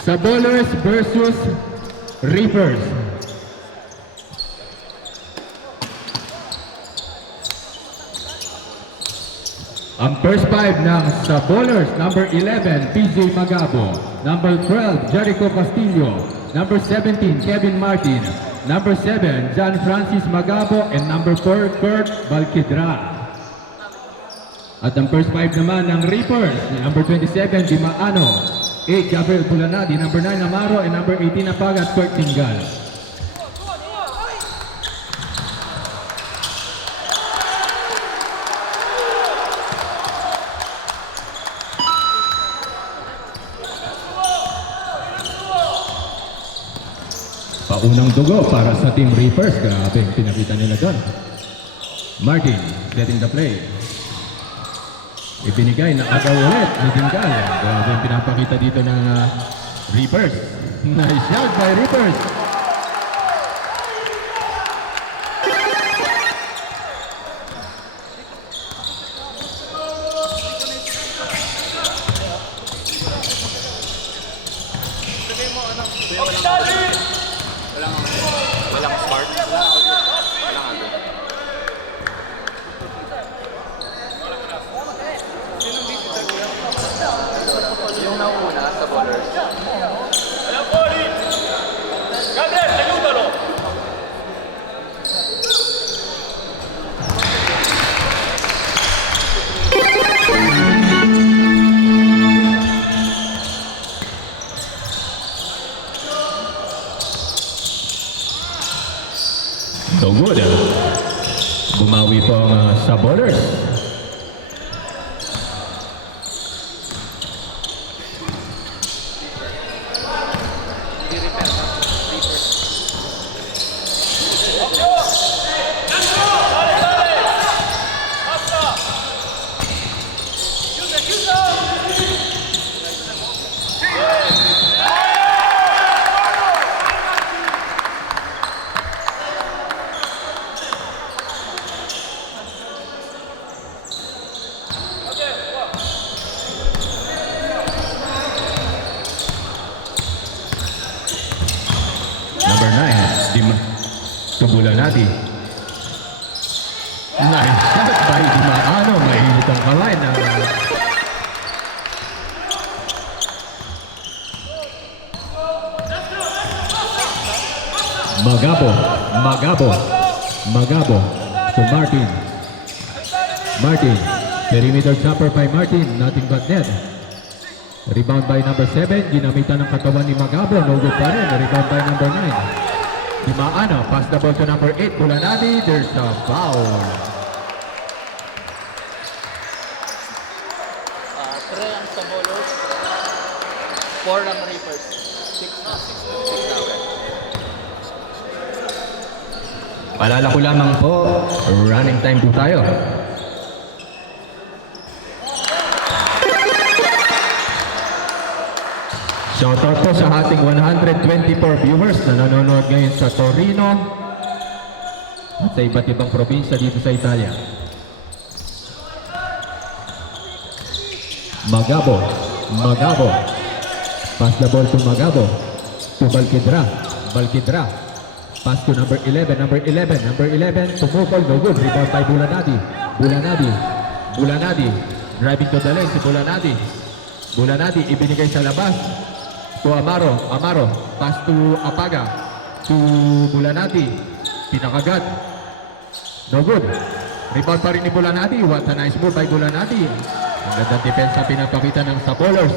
Sabolers versus Reapers. Ang first five ng Sabolers, number 11, PJ Magabo, number 12, Jericho Castillo, number 17, Kevin Martin, number 7, John Francis Magabo, and number 4, Kurt Balquidra. At ang first five naman ng Reapers, number 27, Dimaano, 8, Gabriel Bulanadi, number 9, Amaro, and number 18, Apagat, Kurt Tingal. Paunang dugo para sa Team Reapers. Grabe yung pinakita nila doon. Martin getting the play. Ibinigay na agaw ulit ni Tingal. Grabe yung pinapakita dito ng Reapers. Nice shot by Reapers. Walang smart. Walang ano. Yung nauna sa bowlers. So good. Bumawi po ang Sabolers. Number 9, Bulanadi. Nice shot by Dimaano. Mainit ang kamay na Magabo to Martin. Perimeter jumper by Martin, nothing but net. Rebound by number 7, ginamitan ng katawan ni Magabo, no good pa rin. Rebound by number 9. Dimaano, pass the ball to number 8, Bulanadi, there's a foul. 3 ang sa bowlers. 4 ang Reapers. 6 na. 6 na. Paalala ko lamang po, running time po tayo. Shoutout po sa ating 124 viewers na nanonood ngayon sa Torino at sa iba't ibang probinsya dito sa Italia. Magabo. Pass the ball to Magabo. To Balquidra. Pass to number 11. Number 11. Tumukol. No good. Rebound by Bulanadi. Driving to the lane si Bulanadi. Ibinigay sa labas. To Amaro. Pass to Apaga. To Bulanadi. Pinakagat. No good. Rebound pa rin ni Bulanadi. What a nice move by Bulanadi. Ang gandang depensa pinapakita ng Sabolers.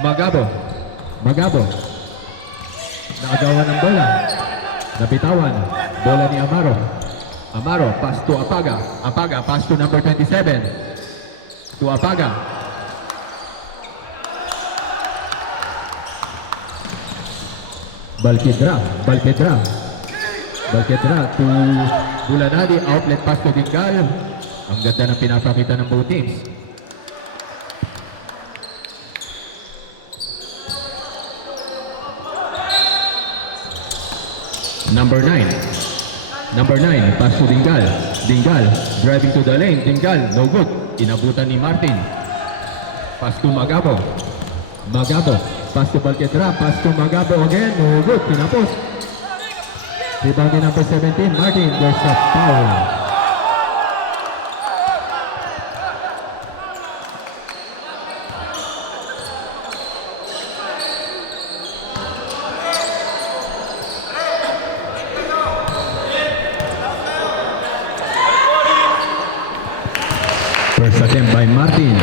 Magabo. Naagawan ng bola. Nabitawan. Bola ni Amaro. Pass to Apaga. Pass to number 27. To Apaga. Balquidra to Bulanadi. Outlet pass to Tingal. Ang ganda ng pinapakita ng both teams. Number 9, pass to Tingal. Driving to the lane. Tingal, no good. Inabutan ni Martin. Pass to Magabo. Magabo. Pass to Balquedra. Pass to Magabo again. No good. Tinapos. Rebounding number 17. Martin. There's a foul. First attempt by Martin.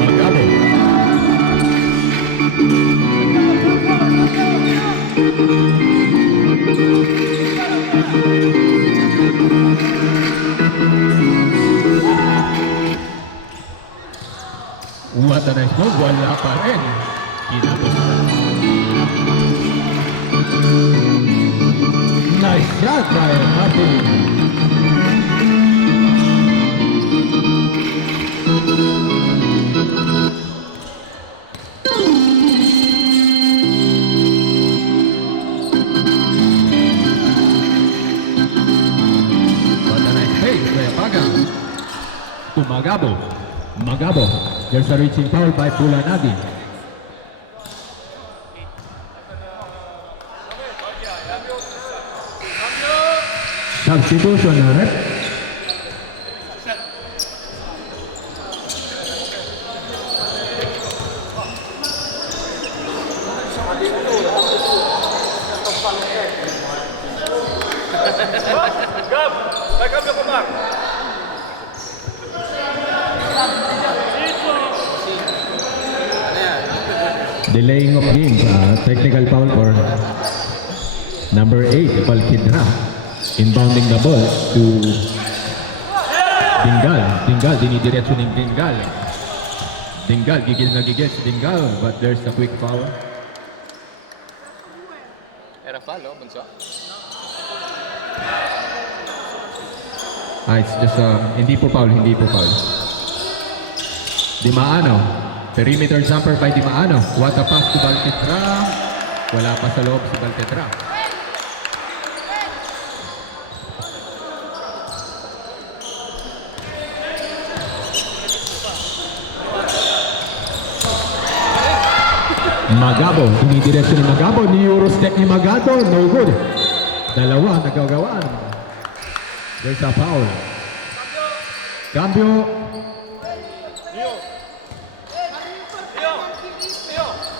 Magabo. What a nice move. Wala pa rin. Kinapos pa. Nice shot by Martin. What a nice pace by Apaga. To Magabo. Magabo. There's a reaching foul by Pulanadi. Substitution na rep. Delaying of game, technical foul for number 8, Balquedra. Inbounding the ball to Dingal. Dingal, dinidiretso ng Dingal. Dingal, gigil na gigil si Dingal, but there's a quick foul. Era foul, oh, bunso. It's just hindi po foul. Dimaano. Perimeter jumper by Dimaano. What a pass to Balquedra. Wala pa sa loob si Balquedra. Magabo. Dinidiretso ni Magabo. Ni-Eurostep ni Magabo. No good. Dalawa nagagawaan. There's a foul. Cambio.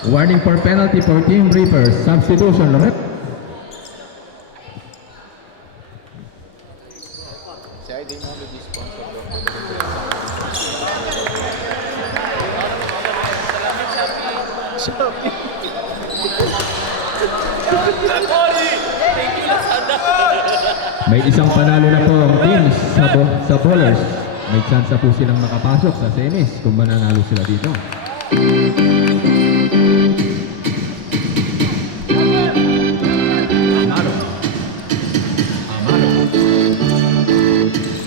Warning for penalty for Team Reapers. Substitution, Loret. Si ID mo nag-sponsor doon. May isang panalo na po ang team sa bowlers. May chance na po silang makapasok sa semis kung mananalo sila dito.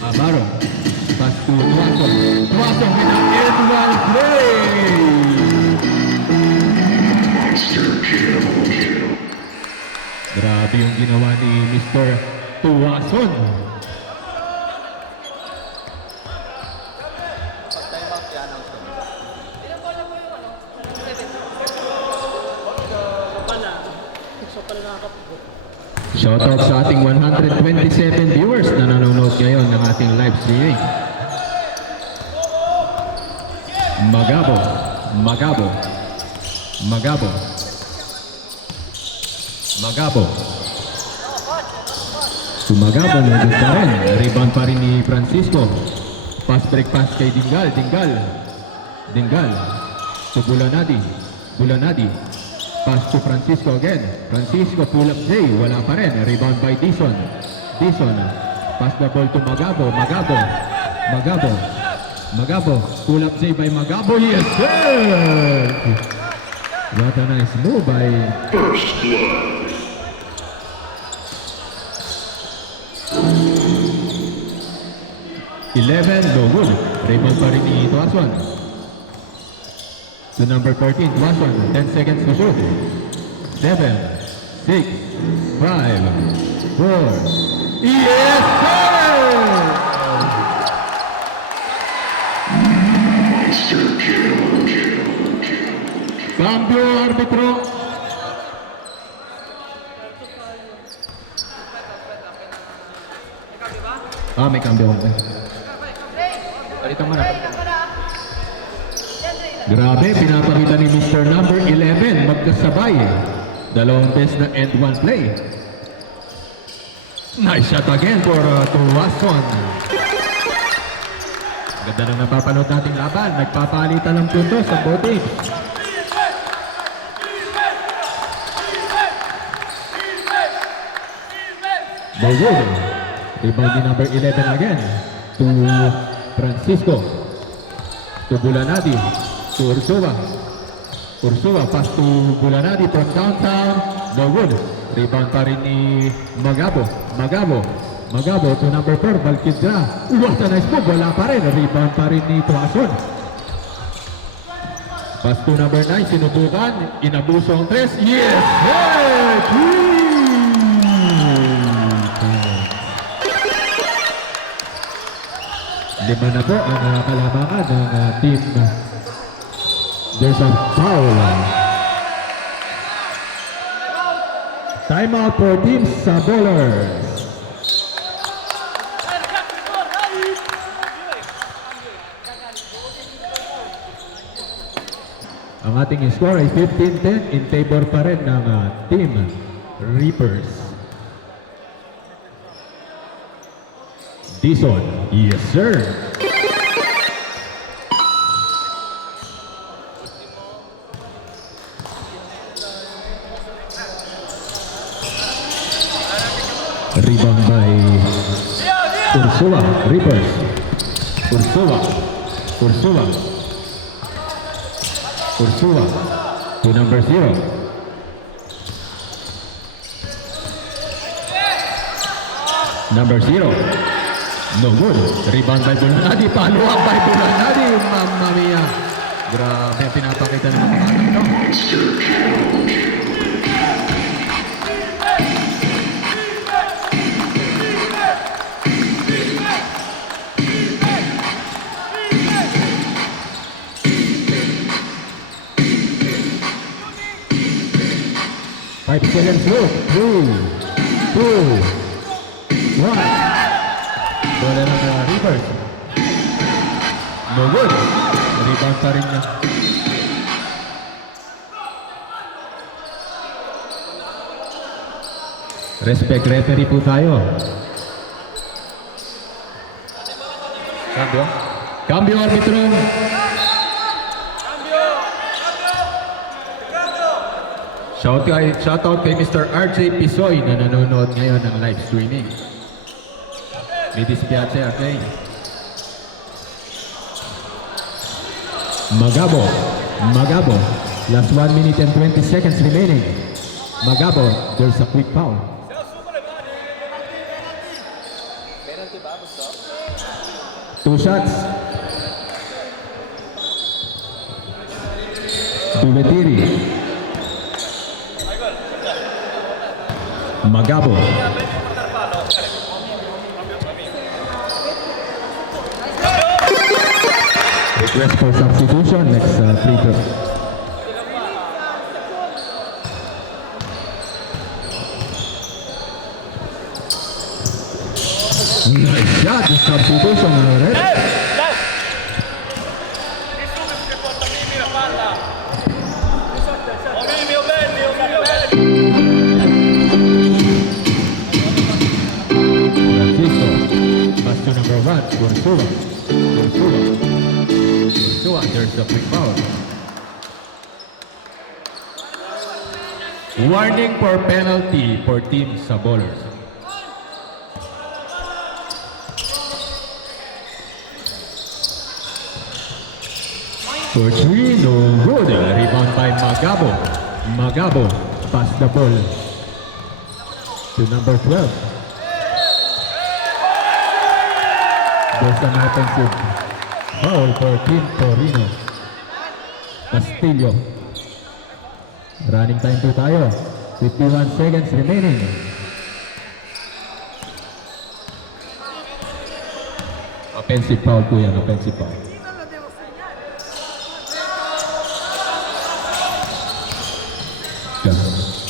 Amaro. Pass to Tuason. Tuason with an end-one play! Grabe yung ginawa ni Mr. Tuason. Pag-time out, i-announce ko. Shoutout sa ating 127 viewers na nanonood ngayon ng ating live streaming. Magabo. Magabo. Magabo. Magabo. Tumagabo, nandun pa rin. Rebound pa rin ni Francisco. Pass break pass kay Dingal. Dingal. Dingal. To Bulanadi. Bulanadi. Pass to Francisco again. Francisco pull up J. Wala pa rin. Rebound by Dison. Dison. Pass the ball to Magabo. Magabo. Magabo. Magabo. Pull up J by Magabo. Yes, sir! What a nice move by First blood. 11, no good. Rebound pa rin ni Tuason. To number 13, Watson. 10 seconds to shoot. 7, 6, 5, 4. Yes, sir! Cambio arbitro. May cambio ako. Palitan mo na. Grabe, pinapakita ni Mr. Number 11, magkasabay. Dalawang best na end one play. Nice shot again for Tuwason. Ganda ng napapanood nating laban. Nagpapalitan ng puntos sa both teams. Bawod. Rebound ni number 11 again. To Francisco. To Bulanadi. To Ursula. Ursula pass to Bulanadi from downtown. Bawod. Rebound pa rin ni Magabo. Magabo to number 4. Balkidra. What a nice move. Wala pa rin. Rebound pa rin ni Tuason. Pass to number 9. Sinubukan. Inabuso ang 3. Yes! Hey! Lima na po ang kalamangan ng team. There's a foul. Time out for team sa bowlers. Ang ating score ay 15-10 in favor pa rin ng team Reapers. Dison, yes sir. Rebound by Ursula, Reapers. Ursula to number 0. Number 0. No good. Rebound by Bulanadi. Follow up by Bulanadi. Mamma mia. Grabe ang pinapakita ng mga batang ito. Five seconds look. 3, 2, 1. Bola ng Reapers. No good. Rebound pa rin niya. Respect referee po tayo. Cambio arbitro. Shoutout kay Mr. RJ Pisoy na nanonood ngayon ng live streaming. Mi dispiace, okay? Magabo. Last 1 minute and 20 seconds remaining. Magabo, there's a quick foul. Two shots. Duvetiri. Magabo. Request for substitution, next free throw. Nice shot, the substitution already. Francisco, pass to number 1, Ursula, there's a quick foul. Warning for penalty for team sa bowlers. For 3, no good. Rebound by Magabo. Pass the ball to number 12. There's an offensive foul for Team Torino. Castillo. Running time po tayo. 51 seconds remaining. Offensive foul po yan, offensive foul.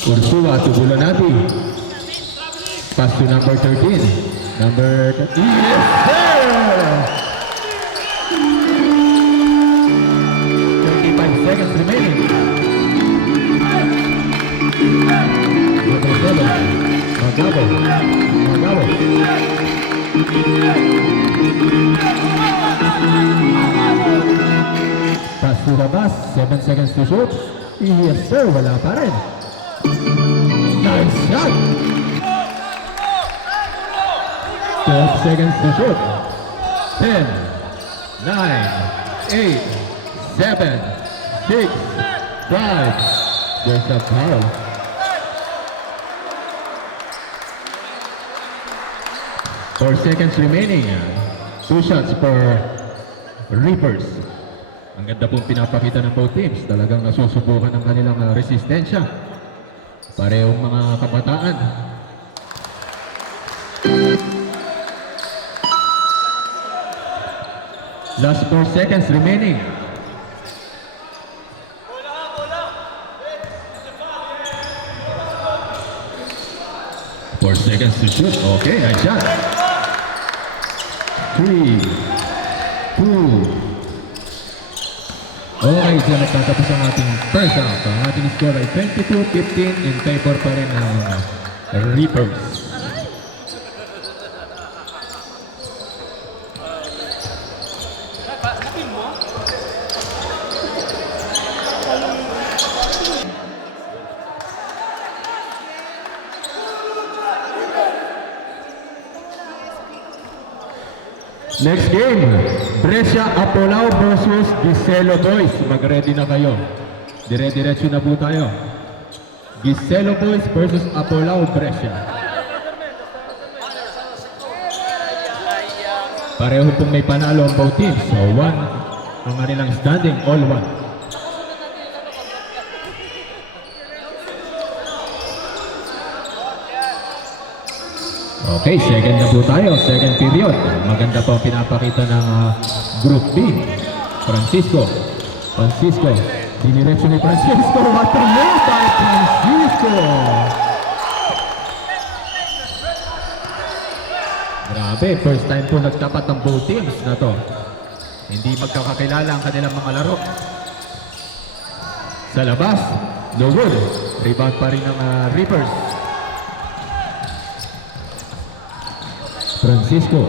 Ursula to Bulanati. Pass to number 13. Number 13. Yes, sir! 35 seconds remaining. Number 7. Magabo. Magabo. Pass to Rabas. 7 seconds to shoot. Yes, sir. Wala pa rin. Nice shot! 12 seconds to shoot. 10, 9, 8, 7, 6, 5. There's a foul. Four seconds remaining. 2 shots for Reapers. Ang ganda pong pinapakita ng both teams. Talagang nasusubukan ng kanilang resistensya. Parehong mga kabataan. Last 4 seconds remaining. Four seconds to shoot. Okay, nice shot. 3, 2. Okay, so nagtatapos ang ating first half. Ang ating score ay 22-15 in favor pa rin ng Reapers. Next game, Brescia Apolao versus Giselo Boys. Mag-ready na kayo. Dire-diretso na po tayo. Giselo Boys versus Apolao Brescia. Pareho pong may panalo ang both teams. So, one ang kanilang standing, all one. Okay, second na po tayo. Second period. Maganda po ang pinapakita ng Group B. Francisco. Diniretso ni Francisco. What a move by Francisco! Grabe, first time po nagtapat ang both teams na to. Hindi magkakakilala ang kanilang mga laro. Sa labas, no good. Rebound pa rin ng Reapers. Francisco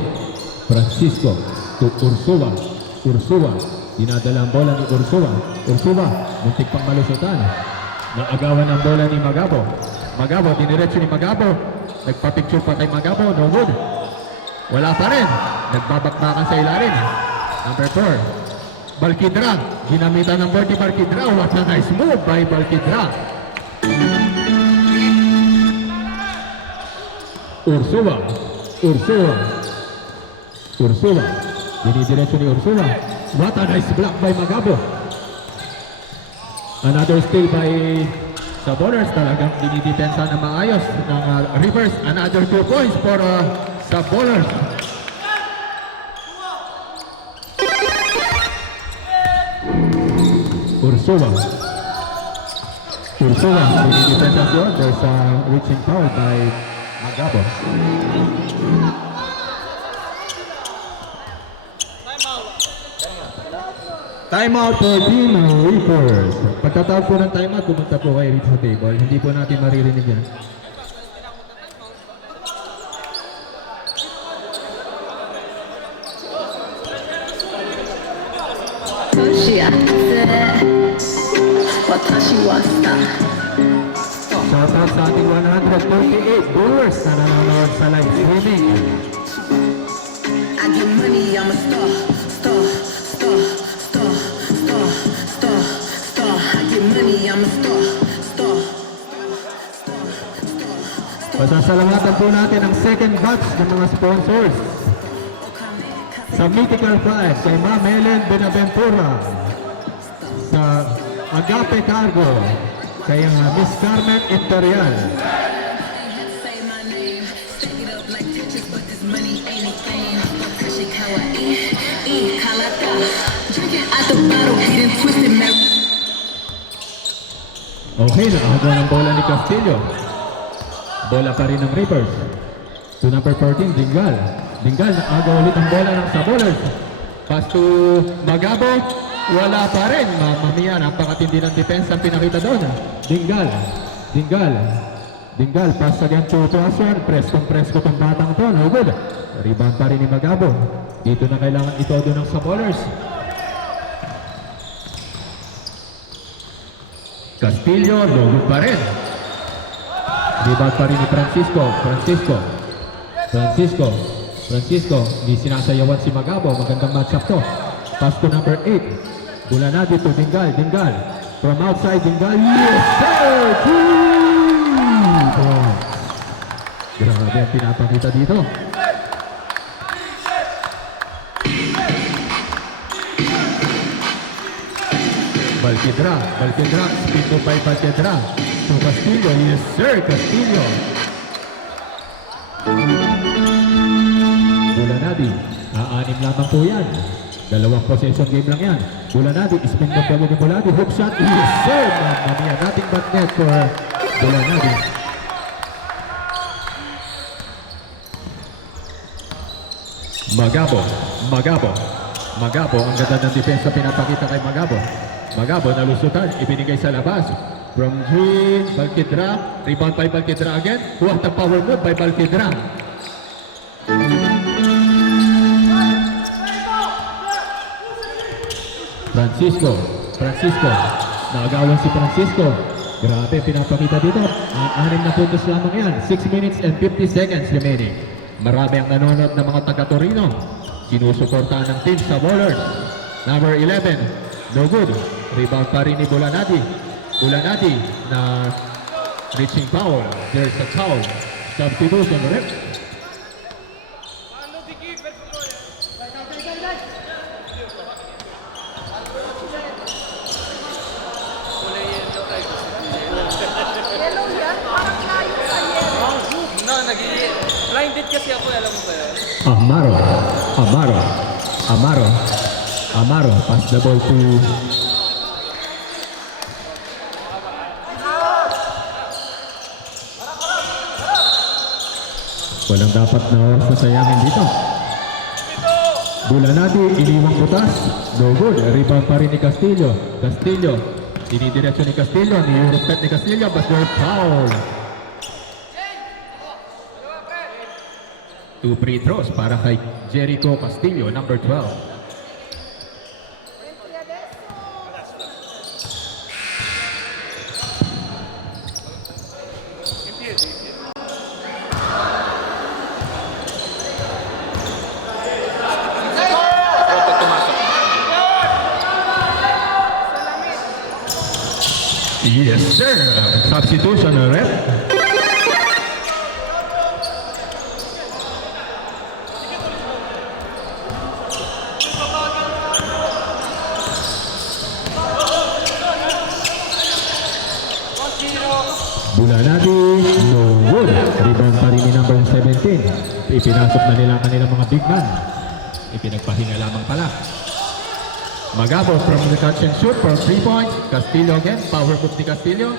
to Ursula. Dinadala ang bola ni Ursula, muntik pang malusutan. Naagawan ang bola ni Magabo, diniretso ni Magabo. Nagpa-picture pa kay Magabo, no good. Wala pa rin, nagbabakbakan sa ilalim. Number 4, Balquidra. Ginamitan ng board ni Balquidra. What a nice move by Balquidra. Ursula. Dinidiretso ni Ursula. What a nice block by Magabo. Another steal by sa bowlers. Talagang dinidepensa na maayos ng Reapers. Another 2 points for sa bowlers. Ursula. Dinidepensa siya. There's a reaching foul by Magabo. Timeout for Team Reapers. Pagkatawag po ng timeout, pumunta po kayo rito sa table. Hindi po natin maririnig yan. Shoutout sa ating 138 viewers na nanonood sa live streaming. I get money, I'm a star. I get money, I'm a star. Pasasalamatan po natin ang second batch ng mga sponsors. Sa Mythical Pride, kay Ma'am Helen Benaventura. Sa Agape Cargo kay Miss Carmen Imperial. Say my name, stack it up like Tetris, but this money ain't a game. Pressure how I eat, kalata. Drinking out the bottle, hitting twisted memory. Okay, nakagawa ng bola ni Castillo. Bola pa rin ng Reapers. To number 14, Dingal. Dingal, nakagawa ulit ang bola ng Sabolers. Pass to Magabo. Wala pa rin. Mamma mia, napakatindi ng depensa ang pinakita doon. Dingal. Dingal. Dingal, pass again to Aswan. Presko tong batang to. No good. Rebound pa rin ni Magabo. Dito na kailangan itodo ng Sabolers. Castillo, no good pa rin. Rebound pa rin ni Francisco, hindi sinasayawan si Magabo. Magandang matchup to. Pass to number 8. Bulanadi to Dingal. From outside, Dingal. Yes, sir! Grabe ang pinapakita dito. Balquidra, speed move by Balquidra. To Castillo, yes sir, Castillo. Bulanadi, aanim lamang po yan. Dalawang possession game lang yan. Bulanadi, spin move kagad ni Bulanadi. Hook shot, yes sir! Mamma mia, nothing but net for Bulanadi. Magabo, ang ganda ng depensa pinapakita kay Magabo. Magabo, nalusutan, ibinigay sa labas. From 3, Balquidra, rebound by Balquidra again. What a power move by Balquidra. Francisco, naagawan si Francisco. Grabe, pinapakita dito. Ang 6 na puntos lamang yan. 6 minutes and 50 seconds remaining. Marami ang nanonood ng mga taga-Torino. Sinusuportahan ng team sa Ballers. Number 11, no good. Rebound pa rin ni Bulanadi na reaching foul. There's a foul. Substitution, correct? Blinded kasi ako, alam mo ba yun? Amaro, pass the ball to walang dapat na oras na sayangin dito. Bulanadi, iniwang butas. No good. Rebound pa rin ni Castillo. Dinidiretso ni Castillo. Ni-respect ni Castillo, but they're foul. 2 free throws para kay Jericho Castillo, number 12. Yes, sir. Substitution, rep. Bulanadi, no good. Rebound pa rin ni number 17. Ipinasok na nila ang kanilang mga big man. Ipinagpahinga lamang pala. Magabo from the catch and shoot for 3 points. Castillo again, power move ni Castillo.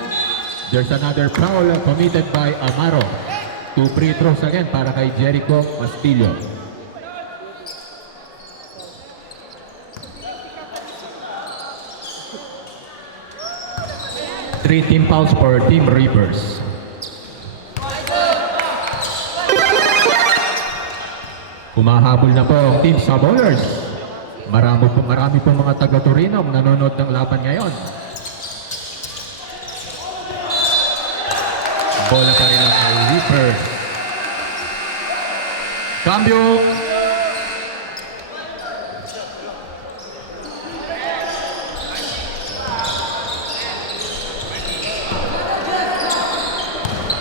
There's another foul committed by Amaro. 2 free throws again para kay Jericho Castillo. Three team fouls for Team Reapers. Humahabol na po ang team sa Ballers. Marami po mga taga-Torino ang nanonood ng laban ngayon. Bola pa rin ang Reapers. Cambio.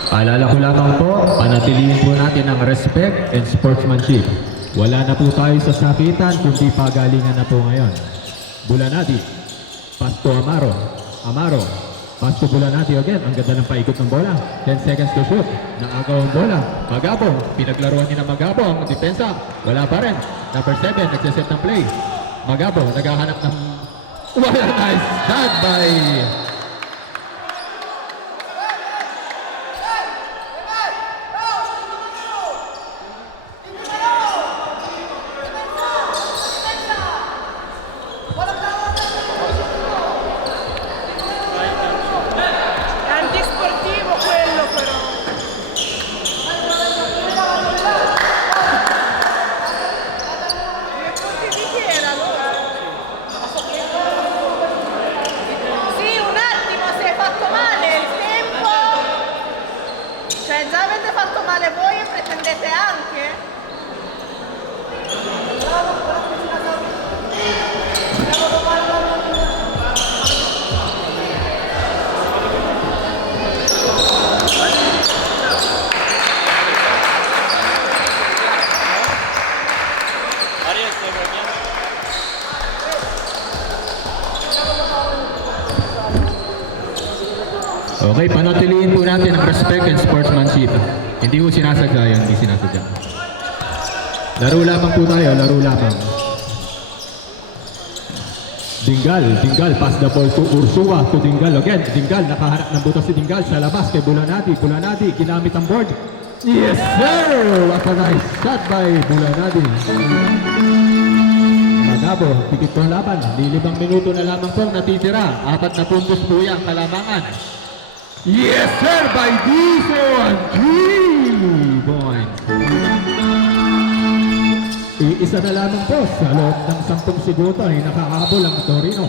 Paalala ko lamang po, panatilihin po natin ang respect and sportsmanship. Wala na po tayo sa sakitan, kundi pagalingan na po ngayon. Bulanadi, pass to Amaro. Amaro. Pass to Bulanati again. Ang ganda ng paikot ng bola. 10 seconds to shoot. Naagaw ang bola. Magabo. Pinaglaruan niya ng Magabo. Ang depensa. Wala pa rin. Number 7. Nagsiset ng play. Magabo. Naghahanap ng... What a nice shot by... Antisportivo quello però. Che punti di chi era allora? Sì, un attimo, se hai fatto male il tempo. Cioè già avete fatto male voi e pretendete anche? Ariel, sobrang yan. Okay, panatilihin po natin ang respect and sportsmanship. Hindi po sinasadya yun, hindi sinasadya. Laro lamang po tayo, laro lamang. Dingal, pass the ball to Ursua, to Dingal again. Dingal, nakaharap ng butas si Dingal sa labas kay Bulanati. Bulanati, ginamit ang board. Yes, sir! What a nice shot by Bulanati. Magabo, tikit po ang laban. 5 minuto na lamang po ang natitira. 4 na puntos po yan, kalamangan. Yes, sir! By Dizon! 3 points. Iisa na lamang po sa loob ng 10 segundo ay nakakahabol ang Torino.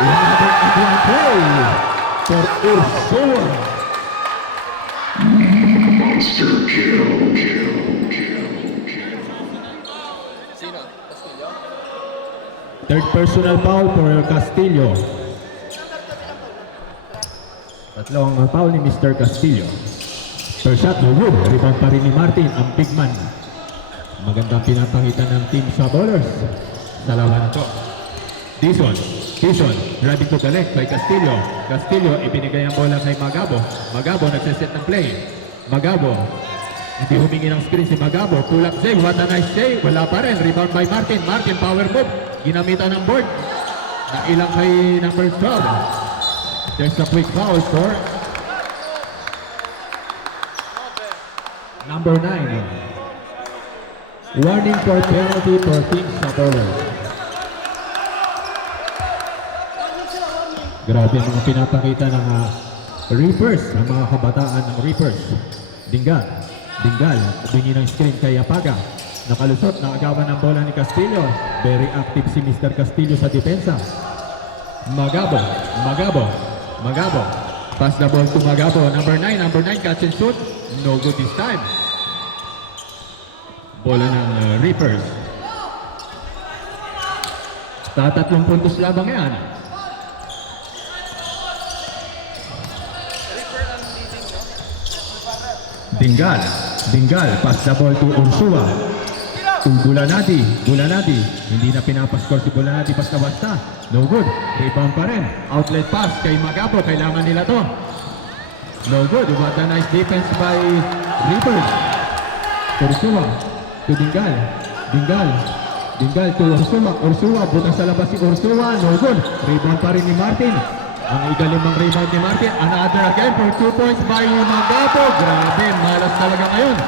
Another Indian play for Ursua. Sino? Castillo? Third personal foul for Castillo. Tatlong foul ni Mr. Castillo. First shot, no good. Rebound pa rin ni Martin, ang big man. Magandang pinapakita ng team sa ballers. Sa laban ito. Dizon, driving to the left by Castillo. Castillo, ibinigay ang bola kay Magabo. Magabo, nagsiset ng play. Magabo, hindi humingi ng screen si Magabo. Pull up save, what a nice save. Wala pa rin, rebound by Martin. Martin, power move. Ginamitan ng board. Nailang kay number 12. There's a quick foul for number 9. Warning for penalty for team sa ballers. Grabe ang mga pinapakita ng Reapers, ang mga kabataan ng Reapers. Dingal, bingi ng screen kay Apaga. Nakalusot, naagawan ng bola ni Castillo. Very active si Mr. Castillo sa depensa. Magabo. Pass the ball to Magabo. Number 9, catch and shoot. No good this time. Bola ng Reapers. Tatatlong puntos labang yan. Dingal, pass the ball to Ursua. To Bulanati. Hindi na pinapaskor si Bulanati basta-basta. No good. Rebound pa rin. Outlet pass kay Magabo. Kailangan nila to. No good. What a nice defense by Reapers. Ursua. To Dingal to Ursua, butas sa labas si Ursua, no good. Rebound pa rin ni Martin. Ang ikalimang rebound ni Martin. Another again for 2 points by Magabo. Grabe, malas talaga ngayon.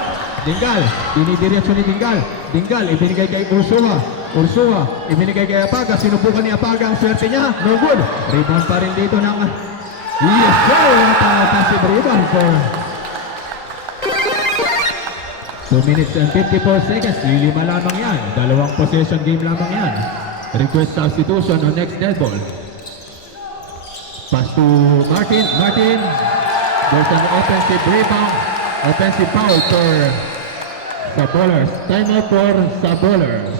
Dingal, dinidiretso ni Dingal, ibinigay kay Ursua, ibinigay kay Apaga. Sinubukan ni Apaga ang swerte niya, no good. Rebound pa rin dito ng... Yes sir, passive rebound for 2 minutes and 54 seconds. Lilima lamang yan. 2 possession game lamang yan. Request substitution on next dead ball. Pass to Martin. There's an offensive rebound. Offensive foul for Sabolers. Timeout for Sabolers.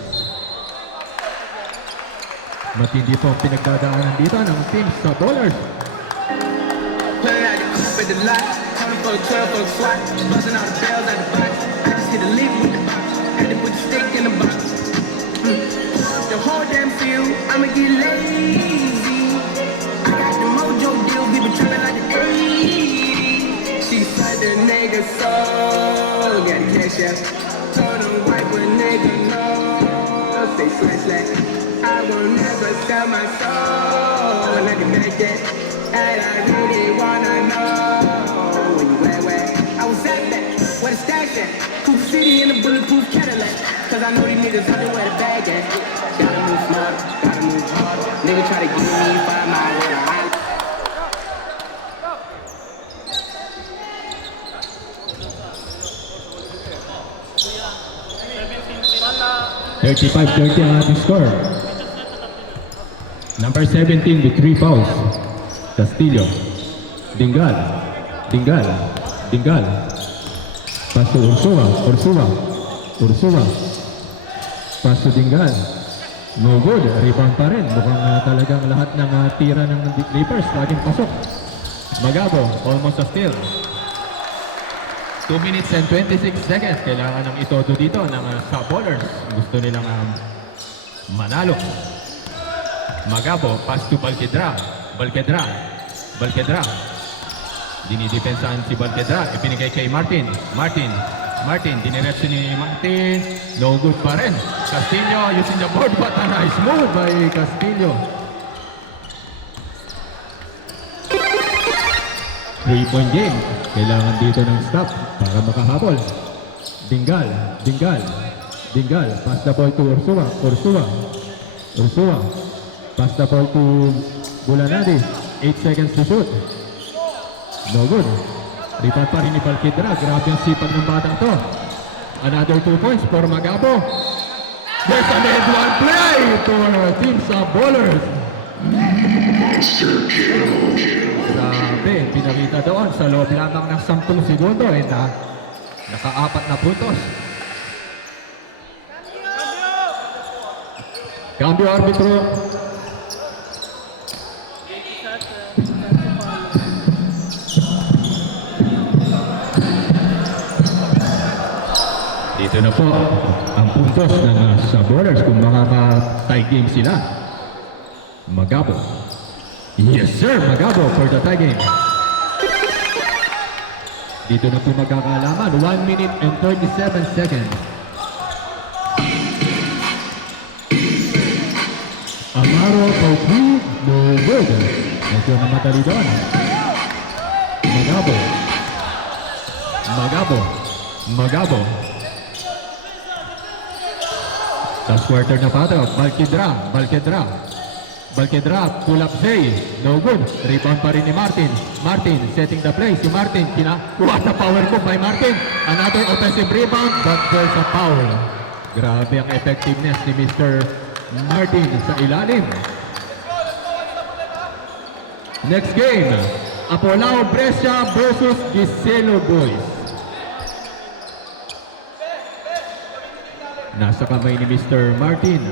Matindi po ang pinagdadaanan dito ng team Sabolers. Play at the coop at the lot. Coming for the 12 for the SWAT. Busting all the bells out the box. I just hit a leaf with the box. Had to put the stick in the box. The whole damn field, I'ma get lazy. I got the mojo soul. Got a cash out. Told them wipe a nigga no. Say slash slash. I won't never sell my soul. Like a back that. And I really wanna know when you where I was at that. Where the stash at? Cool City in the bulletproof Cadillac. Cause I know these niggas out there where the bag at. Gotta move smart, gotta move hard. Nigga try to give me 5 miles with a high. 35-30 ang ating score. Number 17 with 3 fouls. Castillo. Dingal. Pass to Ursua. Pass to Dingal. No good. Rebound pa rin. Mukhang talagang lahat ng tira ng Clippers laging pasok. Magabo. Almost a steal. 2 minutes and 26 seconds. Kailangan ng itodo dito ng sa bowlers. Gusto nilang manalo. Magabo, pass to Balquedra. Dinidepensahan si Balquedra. Ipinigay kay Martin. Diniretso ni Martin. No good pa rin. Castillo using the board, but a nice move by Castillo. 3-point game. Kailangan dito ng stop para makahabol. Dingal. Pass the ball to Ursua. Pass the ball to Bulanadi. 8 seconds to shoot. No good. Rebound pa rin ni Balquedra. Grabe ang sipag ng batang to. Another 2 points for Magabo. There's a mid one play for Team sa bowlers. Grabe, pinakita doon sa loob lamang ng 10 segundo naka-4 na puntos. Cambio arbitro. Dito na po ang puntos ng sa bowlers kung makaka-tie game sila. Magabo. Yes sir, Magabo for the tie game. Dito na po magkakaalaman. 1 minute and 37 seconds. Amaro for 3. No good. Medyo namatali doon. Magabo. Last quarter na pato. Balquedra, pull up say. No good. Rebound pa rin ni Martin. Martin setting the play. Si Martin, what a power move by Martin. Another offensive rebound, but there's a foul. Grabe ang effectiveness ni Mr. Martin sa ilalim. Next game, Apolao Brescia versus Giselo Boys. Nasa kamay ni Mr. Martin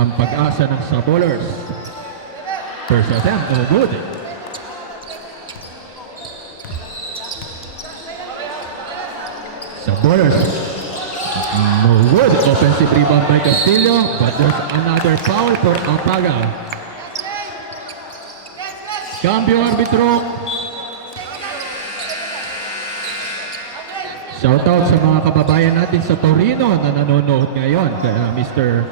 ang pag-asa ng sa bowlers. First attempt, no good. Sa bowlers, no good. Offensive rebound by Castillo, but there's another foul for Apaga. Cambio arbitro. Shoutout sa mga kababayan natin sa Torino na nanonood ngayon. Kaya Mr.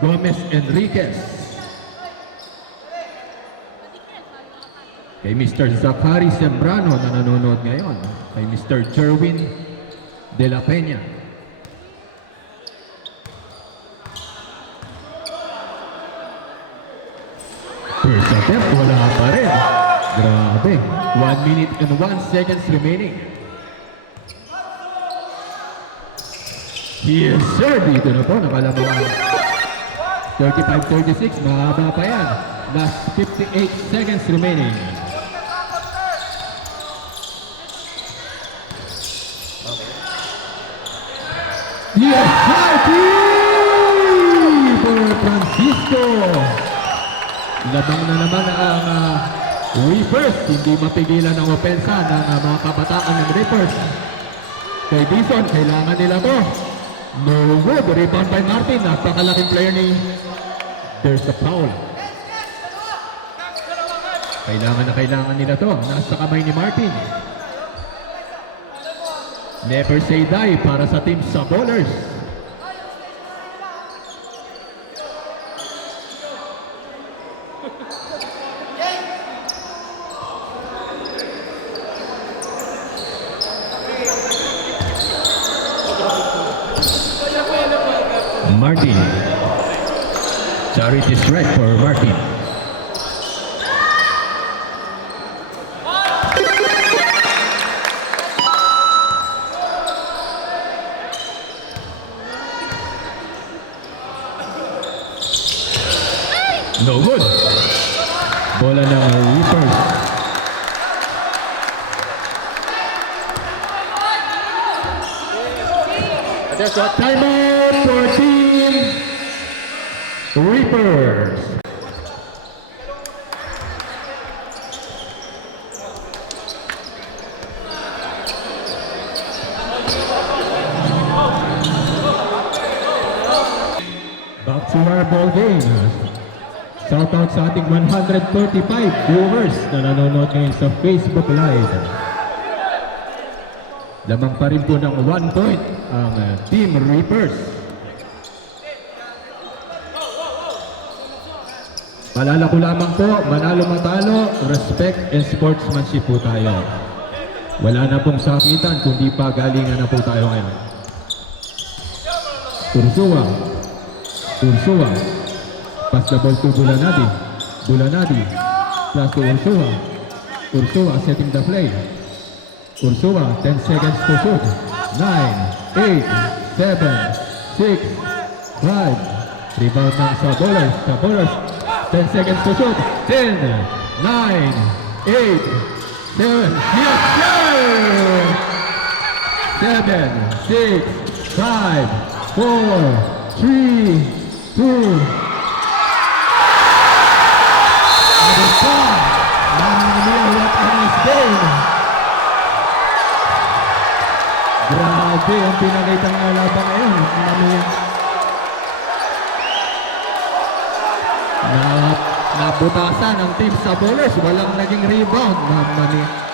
Gomez Enriquez. Kay Mr. Zachary Sembrano na nanonood ngayon. Kay Mr. Jerwin De La Peña. First attempt, wala pa rin. Grabe. 1 minute and 1 seconds remaining. Yes sir, dito na po nakalamuan. 35-36, mahaba pa yan. Last 58 seconds remaining. Yes, for Francisco. Labang na naman ang Reapers. Hindi mapigilan ang opensa ng mga kabataan ng Reapers. Kay Bison, kailangan nila to. No good. Rebound by Martin. Napakalaking player ni... There's a foul. Kailangan nila to. Nasa kamay ni Martin. Never say die para sa team sa bowlers. Martin. Charity strike for Martin. No good. Bola ng Reapers. There's a Timeout for Team Reapers. Back to our ball game. Shout out sa ating 135 viewers na nanonood ngayon sa Facebook Live. Lamang pa rin po ng 1 point ang Team Reapers. Paalala ko lamang po, manalo matalo, respect and sportsmanship po tayo. Wala na pong sakitan, kundi pagalingan na po tayo ngayon. Ursua. Ursua. Pass the ball to Bulanadi. Bulanadi. Plus to Ursua. Ursua setting the play. Ursua, 10 seconds to shoot. 9, 8, 7, 6, 5. Rebound ng sa bowlers. Sa bowlers. 10 seconds to shoot. 10, 9, 8, 7. Yes, sir! 7, 6, 5, 4, 3, 2. Grabe ang pinakitang laban ngayon. Nabutasan ang team sa bowlers. Walang naging rebound. Mani.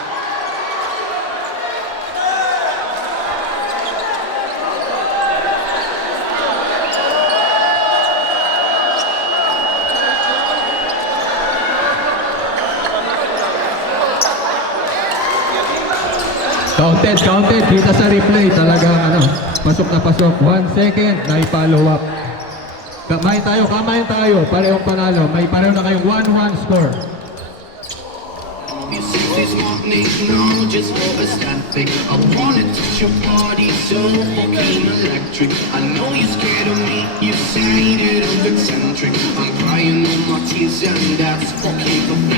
Counted. Kita sa replay talagang pasok na pasok. 1 second, na i-follow up. Kamain tayo. Parehong panalo. May pareho na kayong 1-1 score. This morning, no, just for a static. I wanna touch your body so fucking electric. I know you're scared of me, you say that I'm eccentric. I'm crying all my tears and that's fucking pathetic.